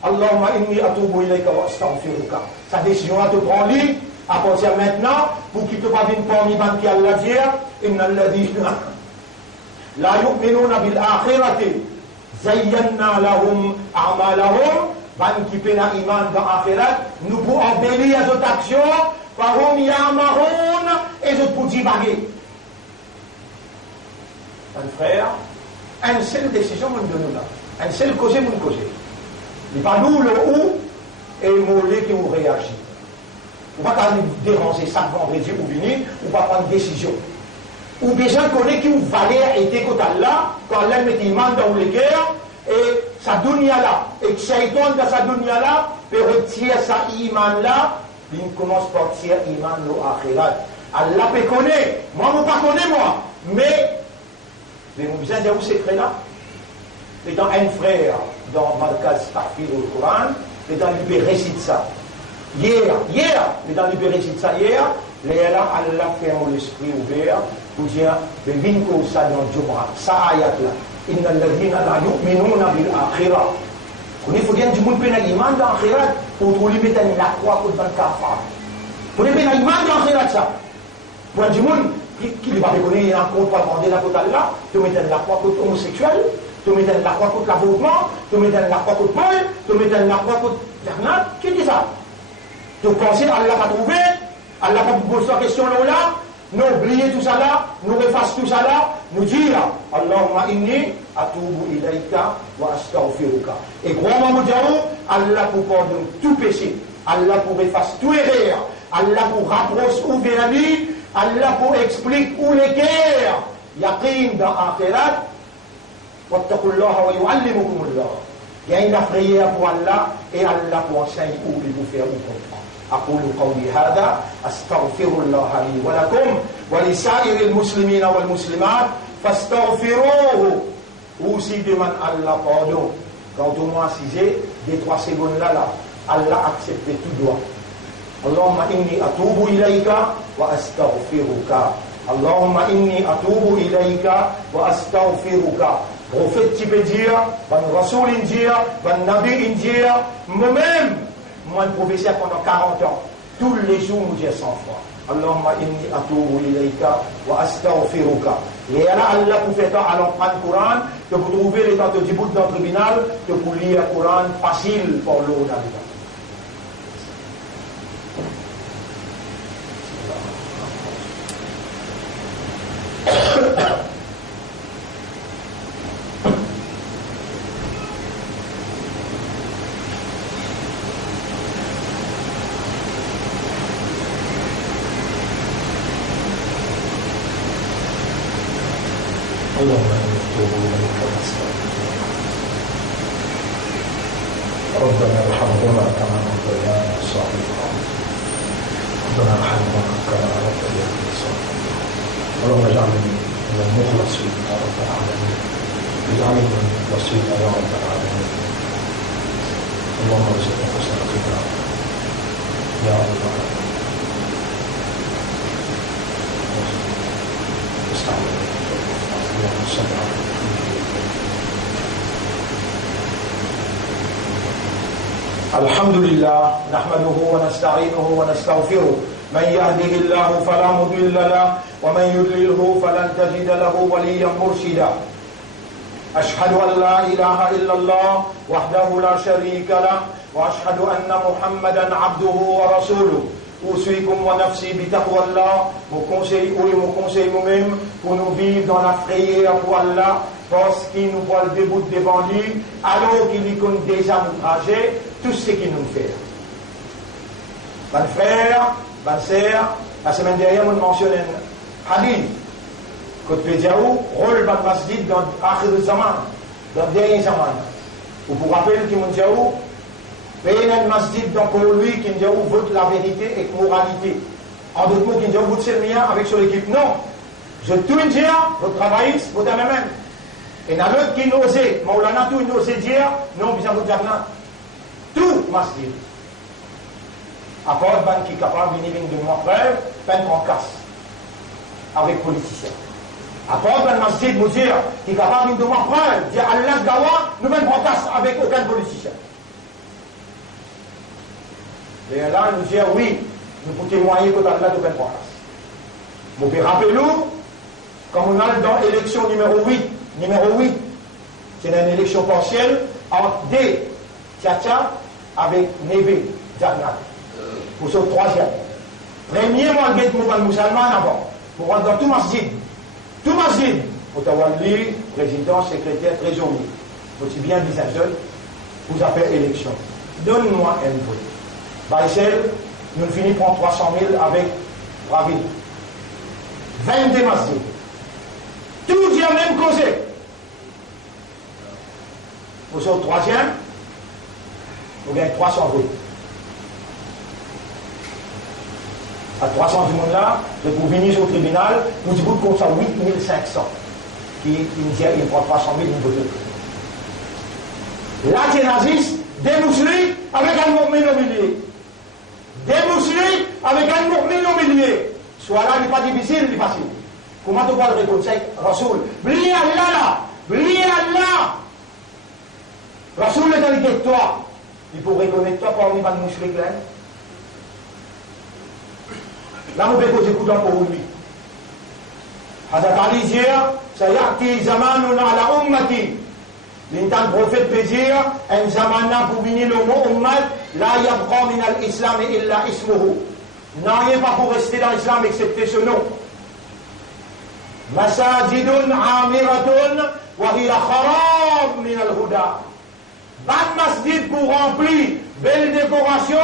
Allahumma inni atubu ilayka wa astaghfiruka. Sa décision à te prendre à partir maintenant pour qu'il te pas vienne parmi ban qui Allah dit inna alladhina la yu'minuna bil akhirati zayyana lahum a'malahum. Ban qui pena iman dans akhirat, nous pour embellir cette action, fahum ya'mahun, et je pour divaguer. Un frère, une seule décision nous donne là. Un seul cause nous cause. Il pas nous le où et le mot qui nous réagit. On va pas nous déranger ça vendredi ou venir, ou pas prendre décision. Ou bien connaît qui nous valeur était quand Allah met iman dans le cœur et sa dunya là, et Shaitan dans sa dunya là, peut retirer sa iman là, il commence par tirer iman no akhirat. Allah peut connaître, moi je ne pas connais moi, mais vous besoin de vous secret là. Étant un frère dans Markaz Tahfidh au Coran, étant il récite ça. Hier, étant il récite ça hier, là Allah ferme l'esprit ouvert pour dire, mais vinko ça dans Jumra, ça ayat là. Inna alladhina la yu'minuna bil akhirah. Quand il faut dire du monde peut iman dans l'akhirat pour trouver mettre la croix contre le kafar. Pour les mettre iman dans l'akhirat ça. Pour du monde qui ne va pas reconnaître un compte pas demander la côte Allah, tu mets la croix contre homosexuel, tu mets la croix contre l'avortement, tu mets la croix contre Paul, tu mets la croix contre Bernard. Qui dit ça? Tu penses Allah va trouver, Allah va vous poser la question là, nous oublier tout ça là, nous refasse tout ça là, nous dire Allahumma inni atubu ilayka wa astaghfiruka. Et crois-moi, mon Dieu, Allah pour pardonner tout péché, Allah pour effacer tout erreur, Allah pour rapprocher ou vers lui, Allah pour expliquer où les guerres, yaqin dans l'akhirat, wattaqullaha wa yu'allimukumullah. Il y a une prière pour Allah et Allah pour enseigner où il vous faire comprendre. أقول قولي هذا أستغفر الله لي ولكم ولسائر المسلمين والمسلمات فاستغفروه ou si demande Allah pardon, quand au moins 6 des 3 secondes là, Allah accepte tout droit. Allahumma inni atubu ilayka wa astaghfiruka. Allahumma inni atubu ilayka wa astaghfiruka. Prophète tu peux dire, ban Rasoul in dire, ban Nabi in dire, moi-même, moi le professeur pendant 40 ans, tous les jours nous disons 100 fois. Allahumma inni atubu ilayka wa astaghfiruka. Et là, Allah pour faire temps, allons prendre le Coran, que vous trouvez les temps de Djibouti dans le tribunal, que vous lire le Coran facile pour l'eau d'habitant. ربنا ارحمهما كما ربيانا صغيرا ربنا ارحمهما كما ربيانا صغيرا اللهم اجعلني من المخلصين يا رب العالمين اجعلني من المخلصين يا رب العالمين اللهم ارزقنا حسن الختام يا رب العالمين استعمل اللهم صل على الحمد لله نحمده ونستعينه ونستغفره من يهده الله فلا مضل له ومن يضلله فلن تجد له وليا مرشدا أشهد أن لا إله إلا الله وحده لا شريك له وأشهد أن محمدا عبده ورسوله أوصيكم ونفسي بتقوى الله mon conseil moi-même pour nous vivre dans la prière pour Allah parce qu'il nous voit le debout devant lui alors qu'il y connaît déjà notre trajet tout ce qu'il nous fait. Mes frères, mes sœurs, la semaine dernière on mentionnait un hadith que tu peux dire rôle de masjid dans l'akhir zaman dans le dernier zaman ou pour rappeler qu'il m'a dit payer un masjid donc pour lui qui dit vote la vérité et moralité. En d'autres mots, qui dit vous êtes mien avec son équipe. Non. Je tout dire, votre travail, votre même. Et il y a l'autre qui n'osait, Maulana tout n'osait dire, non, bien vous dire tout masjid. À part ban qui est capable de venir de moi frère, peine en casse. Avec politiciens. À part ban masjid, vous dire, qui est capable de moi frère, dire Allah Gawa, nous même en casse avec aucun politicien. Et là, nous disons oui, nous pouvons témoigner que Allah de peine en casse. Vous pouvez rappeler-nous, comme on a dans l'élection numéro 8, c'est une élection partielle entre des Tchatcha avec Nébé, Djadna, pour ce troisième. Premier mois de mouvement musulman avant, pour rentrer dans tout masjid, pour avoir lui, président, secrétaire, trésorier. Faut-il bien dire ça seul, vous appelez élection. Donne-moi un vote. Baïsel, nous finissons par 300 000 avec Ravi. 22 masjids. Tout dit la même cause. Pour ce troisième, vous gagnez 300 votes. À 300 du monde là, vous venez au tribunal, vous dites comme ça 8500 qui il prend 300 000 vous votez. Là, c'est naziste, des musulmans avec un mouvement immobilier. Des musulmans avec un mouvement immobilier. Soit là, il n'est pas difficile, il est facile. Comment tu vas le reconnaître, Rasoul? Bli Allah là, bli Allah. Rasoul est dans le toi. Il faut reconnaître toi parmi les musulmans là. Là, nous devons écouter pour lui. Hazrat Ali dit, Sayati zamanun ala ummati. L'intant prophète peut dire, un zamana pour venir le mot ummat, la yabqa min al-islam illa ismuhu. Non, il n'est pas pour rester dans l'islam excepté ce nom. Masajidun amiratun wa hiya kharab min al-huda. Ban masjid pour remplir, belle décoration,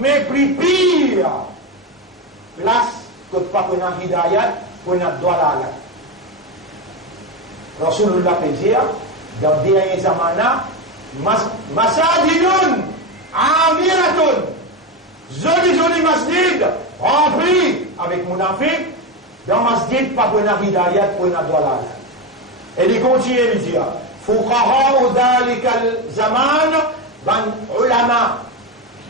mais plus pire. Place que pas qu'on a hidayat, qu'on a dalala. Rasulullah peut dire, dans le dernier zamana, masajidun amiratun. Joli masjid, rempli avec munafiq, dans masjid, pas qu'on a hidayat, qu'on a dalala. Et il continue de dire, Fuqaha dhalika al-zaman, ban ulama,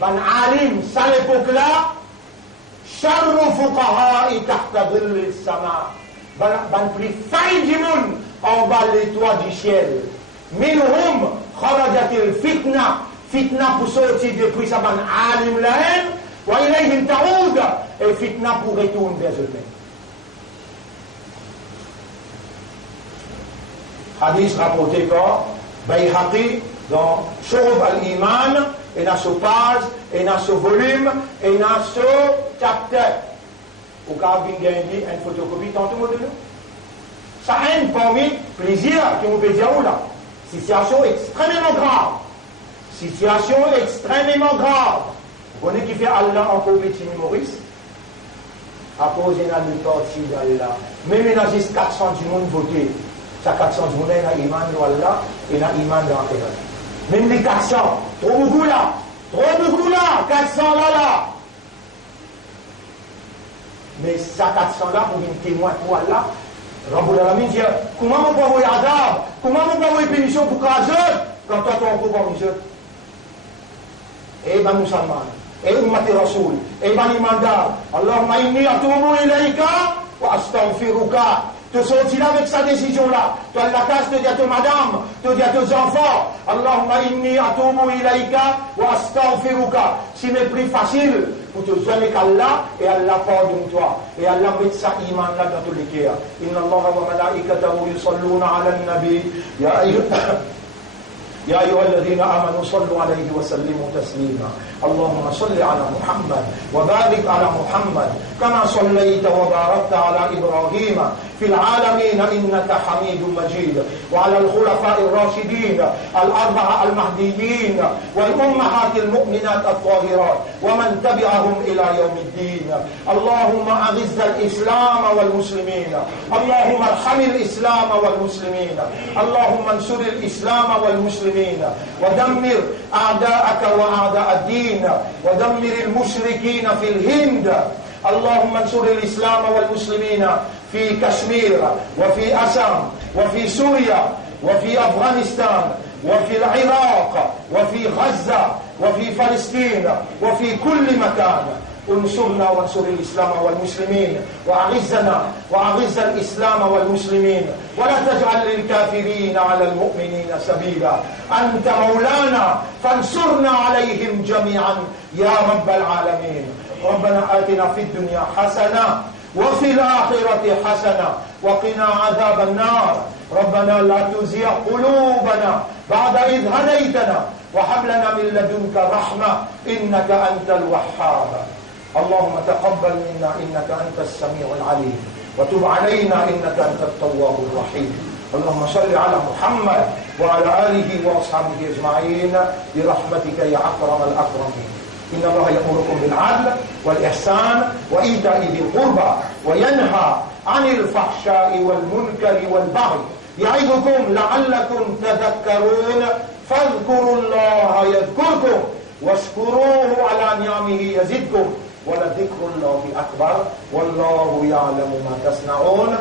ban alim, ça l'époque-là, Sharru fuqaha tahta dhilli as-sama, ban plus failles du monde en bas les toits du ciel. Minhum kharajatil fitna, fitna pour sortir depuis sa ban alim lahem, wa ilayhim ta'oud, et fitna pour retourner vers eux-mêmes. Hadith rapporté par Bayhaqi dans Shurub al-Iman, et dans ce page, et dans ce volume, et dans ce chapitre. Au cas où vous avez une photocopie, tantôt de nous. Ça a un parmi plaisir que vous pouvez dire là. Situation extrêmement grave. Situation extrêmement grave. Vous connaissez qui fait Allah encore petit Maurice? À cause de la partie d'Allah. Même il y a juste 400 du monde voté. Ça 400 du monde, il y a iman de Allah et il y a iman de l'Akhirat. Même les 400, trop beaucoup là. Trop beaucoup là. 400 là. Mais ça 400 là pour une témoin pour Allah. Rabbul Alamin dit, comment on peut envoyer Adab? Comment on peut envoyer pénition pour Kazet quand toi tu es encore parmi eux? Et ben musulman, et ummati rasoul, et ben imandar, Allahumma inni atubu ilayka wa astaghfiruka. Tu sortis là avec sa décision-là. Tu as la casse, tu dis à ta madame, tu dis à tes enfants, Allahumma inni atubu ilayka wa astaghfiruka. C'est le plus facile pour te donner qu'Allah et Allah pardonne toi. Et Allah met sa iman là dans tous les cas. Inna Allah wa malaikatahu yusalluna ala nabi. يا أيها الذين آمنوا صلوا عليه وسلموا تسليما اللهم صل على محمد وبارك على محمد كما صليت وباركت على إبراهيم في العالمين إنك حميد مجيد وعلى الخلفاء الراشدين الأربعة المهديين والأمهات المؤمنات الطاهرات ومن تبعهم إلى يوم الدين اللهم أعز الإسلام والمسلمين اللهم ارحم الإسلام والمسلمين اللهم انصر الإسلام والمسلمين ودمر أعداءك وأعداء الدين ودمر المشركين في الهند اللهم انصر الإسلام والمسلمين في كشمير وفي أسام وفي سوريا وفي أفغانستان وفي العراق وفي غزة وفي فلسطين وفي كل مكان انصرنا وانصر الإسلام والمسلمين وأعزنا وأعز الإسلام والمسلمين ولا تجعل للكافرين على المؤمنين سبيلا أنت مولانا فانصرنا عليهم جميعا يا رب العالمين ربنا آتنا في الدنيا حسنة وفي الآخرة حسنة وقنا عذاب النار ربنا لا تزغ قلوبنا بعد إذ هديتنا وهب لنا من لدنك رحمة إنك أنت الوهاب اللهم تقبل منا إنك أنت السميع العليم وتب علينا إنك أنت التواب الرحيم اللهم صل على محمد وعلى آله وأصحابه أجمعين برحمتك يا أكرم الأكرمين إن الله يأمركم بالعدل والإحسان وإيتاء ذي القربى وينهى عن الفحشاء والمنكر والبغي يعظكم لعلكم تذكرون فاذكروا الله يذكركم واشكروه على نعمه يزدكم ولذكر الله أكبر والله يعلم ما تصنعون